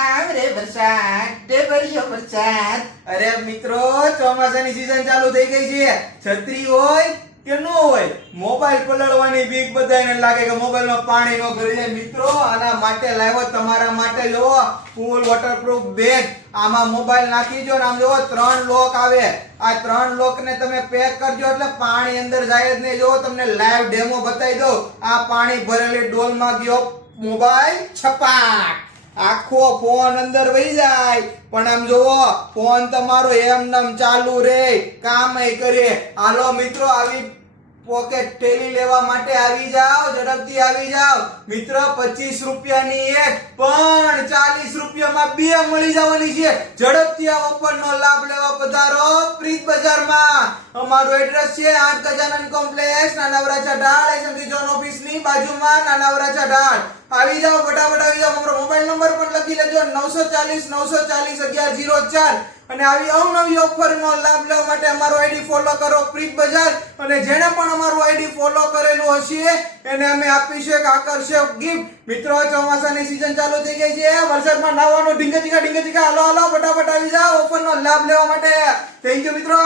આવ રે વરસાદ તે ભર્યો વરસાદ। અરે મિત્રો, ચોમાસાની સીઝન ચાલુ થઈ ગઈ છે। છત્રી હોય કે ન હોય, મોબાઈલ પલળવાની બીક બધાને લાગે કે મોબાઈલમાં પાણી ન ભરી જાય। મિત્રો, આના માટે લાવ્યો તમારા માટે જો ફૂલ વોટરપ્રૂફ બેગ। આમાં મોબાઈલ નાખી દો ને આમ જો 3 લોક આવે। આ 3 લોક ને તમે પેક કરજો એટલે પાણી અંદર જાય જ નહીં। જો તમને લાઈવ ડેમો બતાવી દઉં। આ પાણી ભરેલી ડોલમાં ગયો મોબાઈલ, છપાક આખો ફોન અંદર વહી જાય, પણ આમ જોવો ફોન તમારો એમનેમ ચાલુ રે, કામય કરે। હાલો મિત્રો, આવી પોકેટ થેલી લેવા માટે આવી જાઓ, ઝડપથી આવી જાઓ। મિત્રો, 25 રૂપિયાની એક પણ 40 રૂપિયામાં બે મળી જવાની છે। ઝડપથી આ ઓફરનો લાભ લેવા પધારો પ્રીત બજારમાં। અમારું એડ્રેસ છે 8 ગજાનન કોમ્પ્લેક્સ, નાના વરાછા ઢાળ, એસએમસી ઝોન ઓફિસની બાજુમાં, નાના વરાછા ઢાળ। આવી જાઓ, ફટાફટ આવી જાઓ। અમારો મોબાઈલ નંબર પણ લખી લેજો 940 940 1104। અને આવી અવનવી ઓફરનો લાભ લેવા માટે અમારો આઈડી ફોલો કરો પ્રીત બજાર। અને જેણે પણ અમારું આઈડી ફોલો કરેલું હશે એને અમે આપીશું એક આકર્ષક ગિફ્ટ। મિત્રો, ચોમાસાની સીઝન ચાલુ થઈ ગઈ છે, વરસાદમાં નાહવાનું ઢીંગે ચીકા। હાલો ફટાફટ આવી જાઓ ઓફરનો લાભ લેવા માટે। થેન્ક યુ મિત્રો।